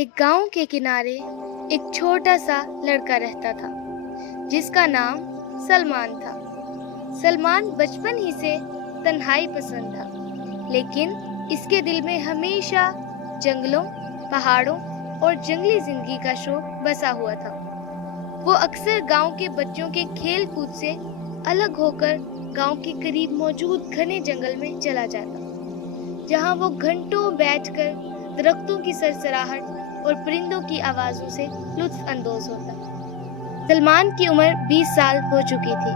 एक गांव के किनारे एक छोटा सा लड़का रहता था जिसका नाम सलमान था। सलमान बचपन ही से तन्हाई पसंद था, लेकिन इसके दिल में हमेशा जंगलों, पहाड़ों और जंगली जिंदगी का शौक बसा हुआ था। वो अक्सर गांव के बच्चों के खेल कूद से अलग होकर गांव के करीब मौजूद घने जंगल में चला जाता, जहां वो घंटों बैठकर दरख्तों की सरसराहट और परिंदों की आवाजों से लुत्फ अंदोज होता। सलमान की उम्र 20 साल हो चुकी थी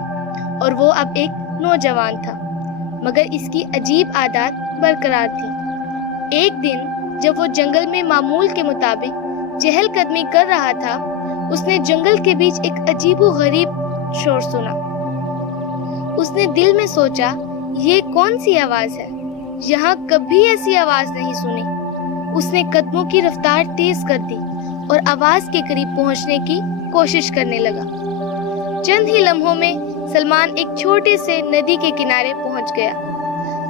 और वो अब एक नौजवान था, मगर इसकी अजीब आदत बरकरार थी। एक दिन जब वो जंगल में मामूल के मुताबिक चहलकदमी कर रहा था, उसने जंगल के बीच एक अजीबो-गरीब शोर सुना। उसने दिल में सोचा, ये कौन सी आवाज है? यहाँ कभी ऐसी आवाज नहीं सुनी। उसने कदमों की रफ्तार तेज कर दी और आवाज के करीब पहुंचने की कोशिश करने लगा। चंद ही लम्हों में सलमान एक छोटे से नदी के किनारे पहुंच गया,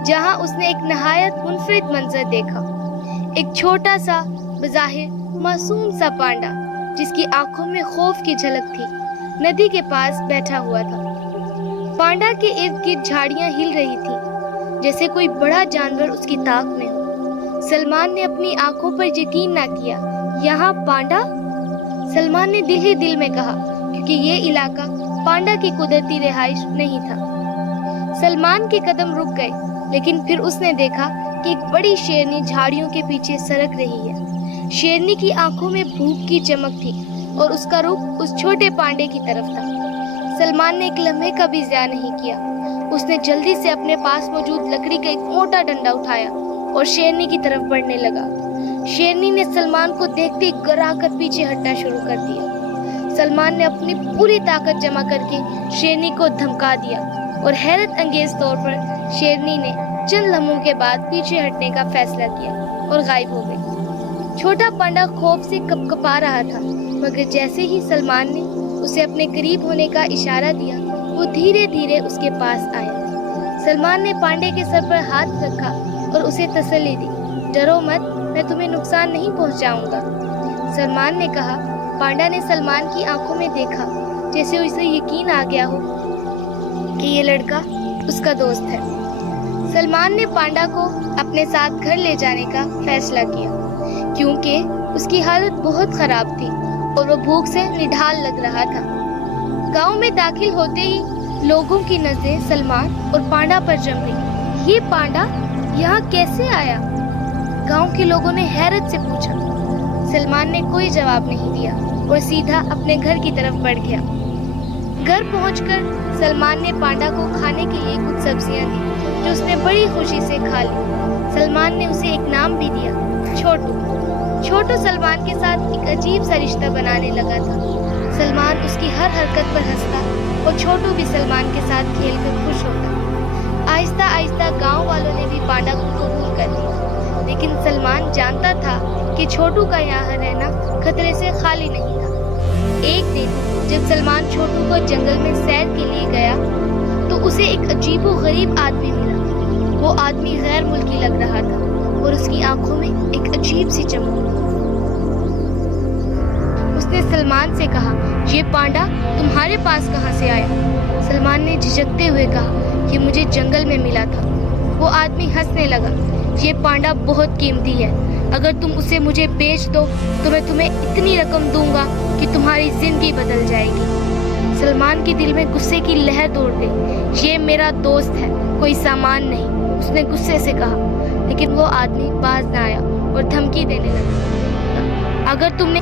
जहां उसने एक नहायत मुनफरिद मंजर देखा। एक छोटा सा, बज़ाहिर मासूम सा पांडा, जिसकी आंखों में खौफ की झलक थी, नदी के पास बैठा हुआ था। पांडा के इर्द गिर्द झाड़ियां हिल रही थी, जैसे कोई बड़ा जानवर उसकी ताक में हो। सलमान ने अपनी आंखों पर यकीन ना किया। यहाँ पांडा? सलमान ने दिल ही दिल में कहा, क्योंकि ये इलाका पांडा की कुदरती रिहाइश नहीं था। सलमान के कदम रुक गए, लेकिन फिर उसने देखा कि एक बड़ी शेरनी झाड़ियों के पीछे सरक रही है। शेरनी की आंखों में भूख की चमक थी और उसका रुख उस छोटे पांडे की तरफ था। सलमान ने एक लम्हे का भी ज़िया नहीं किया। उसने जल्दी से अपने पास मौजूद लकड़ी का एक मोटा डंडा उठाया और शेरनी की तरफ बढ़ने लगा। शेरनी ने सलमान को देखते ही गराकर पीछे हटना शुरू कर दिया। सलमान ने अपनी पूरी ताकत जमा करके शेरनी को धमका दिया और हैरत अंगेज तौर पर शेरनी ने चंद लम्हों के बाद पीछे हटने का फैसला किया और गायब हो गई। छोटा पांडा खौफ से कपकपा रहा था, मगर जैसे ही सलमान ने उसे अपने करीब होने का इशारा दिया, वो धीरे धीरे उसके पास आया। सलमान ने पांडे के सर पर हाथ रखा और उसे तसल्ली दी। डरो मत, मैं तुम्हें नुकसान नहीं पहुंचाऊंगा, सलमान ने कहा। पांडा ने सलमान की आंखों में देखा, जैसे उसे यकीन आ गया हो कि ये लड़का उसका दोस्त है। सलमान ने पांडा को अपने साथ घर ले जाने का फैसला किया, क्योंकि उसकी हालत बहुत खराब थी और वो भूख से निढाल लग रहा था। गांव में दाखिल होते ही लोगों की नजरें सलमान और पांडा पर जम गई। ये पांडा यहाँ कैसे आया? गांव के लोगों ने हैरत से पूछा। सलमान ने कोई जवाब नहीं दिया और सीधा अपने घर की तरफ बढ़ गया। घर पहुंचकर सलमान ने पांडा को खाने के लिए कुछ सब्जियां दी, जो उसने बड़ी खुशी से खा ली। सलमान ने उसे एक नाम भी दिया, छोटू। छोटू सलमान के साथ एक अजीब सा रिश्ता बनाने लगा था। सलमान उसकी हर हरकत पर हंसता और छोटू भी सलमान के साथ खेलकर खुश होता। आहिस्ता आहिस्ता गांव वालों ने भी पांडा को कबूल कर लिया, लेकिन सलमान जानता था कि छोटू का यहाँ रहना खतरे से खाली नहीं था। एक दिन जब सलमान छोटू को जंगल में सैर के लिए गया, तो उसे एक अजीबो-गरीब आदमी मिला। वो आदमी गैर मुल्की लग रहा था और उसकी आंखों में एक अजीब सी चमक। उसने सलमान से कहा, ये पांडा तुम्हारे पास कहाँ से आया? सलमान ने झिझकते हुए कहा, ये मुझे जंगल में मिला था। वो आदमी हंसने लगा, ये पांडा बहुत कीमती है। अगर तुम उसे मुझे बेच दो तो मैं तुम्हें इतनी रकम दूंगा कि तुम्हारी जिंदगी बदल जाएगी। सलमान के दिल में गुस्से की लहर दौड़ गई। ये मेरा दोस्त है, कोई सामान नहीं, उसने गुस्से से कहा। लेकिन वो आदमी बाज न आया और धमकी देने लगा, अगर तुमने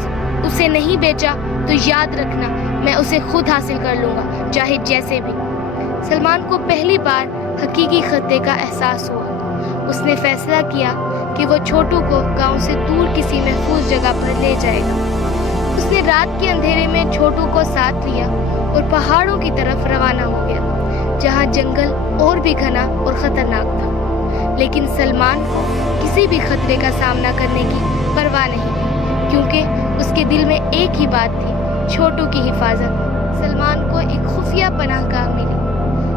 उसे नहीं बेचा तो याद रखना, मैं उसे खुद हासिल कर लूंगा, चाहे जैसे भी। सलमान को पहली बार हकीकी खतरे का एहसास हुआ। उसने फैसला किया कि वो छोटू को गांव से दूर किसी महफूज जगह पर ले जाएगा। उसने रात के अंधेरे में छोटू को साथ लिया और पहाड़ों की तरफ रवाना हो गया, जहां जंगल और भी घना और खतरनाक था। लेकिन सलमान को किसी भी खतरे का सामना करने की परवाह नहीं थी, क्योंकि उसके दिल में एक ही बात थी, छोटू की हिफाजत। सलमान को एक खुफिया पनाहगाह मिली,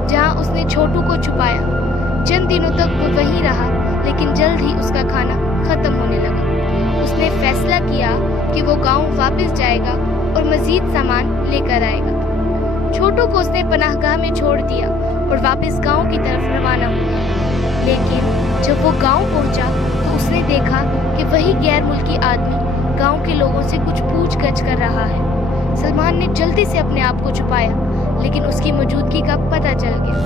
जहां उसने छोटू को छुपाया। चंद दिनों तक वो वहीं रहा, लेकिन जल्द ही उसका खाना खत्म होने लगा। उसने फैसला किया کہ وہ گاؤں واپس جائے گا اور مزید سامان لے کر آئے گا۔ چھوٹو کو اس نے پناہ گاہ میں چھوڑ دیا اور واپس گاؤں کی طرف روانہ ہوا۔ لیکن جب وہ گاؤں پہنچا تو اس نے دیکھا کہ وہی غیر ملکی آدمی گاؤں کے لوگوں سے کچھ پوچھ گچھ کر رہا ہے۔ سلمان نے جلدی سے اپنے آپ کو چھپایا، لیکن اس کی موجودگی کا پتہ چل گیا۔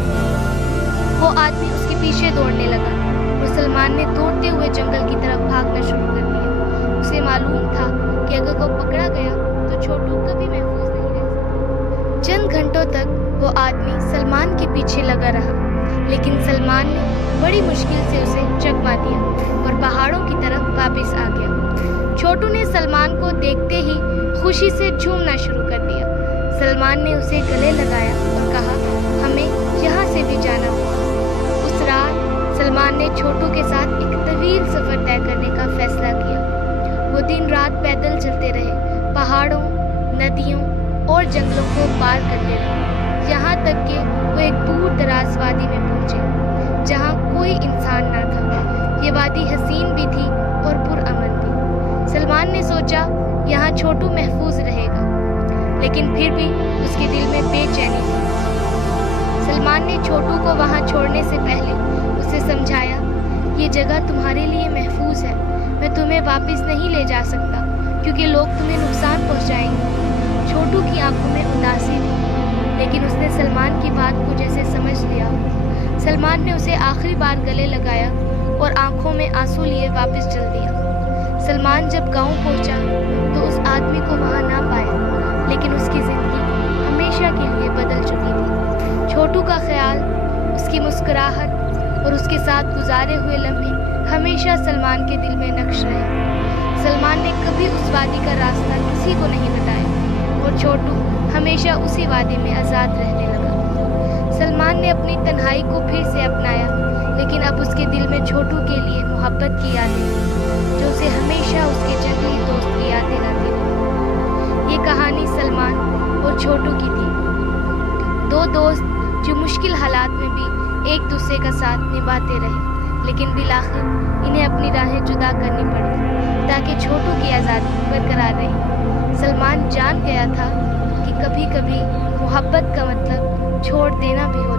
وہ آدمی اس کے پیچھے دوڑنے لگا اور سلمان نے دوڑتے ہوئے جنگل کی طرف بھاگنا شروع کر دیا۔ اسے معلوم تھا کہ اگر وہ پکڑا گیا تو چھوٹو کبھی محفوظ نہیں رہ سکتا۔ چند گھنٹوں تک وہ آدمی سلمان کے پیچھے لگا رہا، لیکن سلمان نے بڑی مشکل سے اسے چکما دیا اور پہاڑوں کی طرف واپس آ گیا۔ چھوٹو نے سلمان کو دیکھتے ہی خوشی سے جھومنا شروع کر دیا۔ سلمان نے اسے گلے لگایا اور کہا، ہمیں یہاں سے بھی جانا ہوگا۔ اس رات سلمان نے چھوٹو کے ساتھ ایک طویل سفر طے کرنے کا فیصلہ کیا۔ وہ دن رات پیدل چلتے رہے، پہاڑوں، ندیوں اور جنگلوں کو پار کرتے رہے، یہاں تک کہ وہ ایک دور دراز وادی میں پہنچے جہاں کوئی انسان نہ تھا۔ یہ وادی حسین بھی تھی اور پرامن بھی۔ سلمان نے سوچا یہاں چھوٹو محفوظ رہے گا، لیکن پھر بھی اس کے دل میں بے چینی تھی۔ سلمان نے چھوٹو کو وہاں چھوڑنے سے پہلے اسے سمجھایا، یہ جگہ تمہارے لیے محفوظ ہے، میں تمہیں واپس نہیں لے جا سکتا کیونکہ لوگ تمہیں نقصان پہنچائیں گے۔ چھوٹو کی آنکھوں میں اداسی تھی، لیکن اس نے سلمان کی بات کو جیسے سمجھ لیا۔ سلمان نے اسے آخری بار گلے لگایا اور آنکھوں میں آنسو لیے واپس چل دیا۔ سلمان جب گاؤں پہنچا تو اس آدمی کو وہاں نہ پایا، لیکن اس کی زندگی ہمیشہ کے لیے بدل چکی تھی۔ چھوٹو کا خیال، اس کی مسکراہٹ اور اس کے ساتھ گزارے ہوئے لمحے ہمیشہ سلمان کے دل میں نقش رہے۔ سلمان نے کبھی اس وادی کا راستہ کسی کو نہیں بتایا اور چھوٹو ہمیشہ اسی وادی میں آزاد رہنے لگا۔ سلمان نے اپنی تنہائی کو پھر سے اپنایا، لیکن اب اس کے دل میں چھوٹو کے لیے محبت کی یادیں تھیں، جو اسے ہمیشہ اس کے جنگلی دوست کی یاد دلاتی رہی۔ یہ کہانی سلمان اور چھوٹو کی تھی، دو دوست جو مشکل حالات میں بھی ایک دوسرے کا ساتھ نبھاتے رہے، لیکن بالآخر انہیں اپنی راہیں جدا کرنی پڑی تاکہ چھوٹو کی آزادی برقرار رہے۔ سلمان جان گیا تھا کہ کبھی کبھی محبت کا مطلب چھوڑ دینا بھی ہوتا ہے۔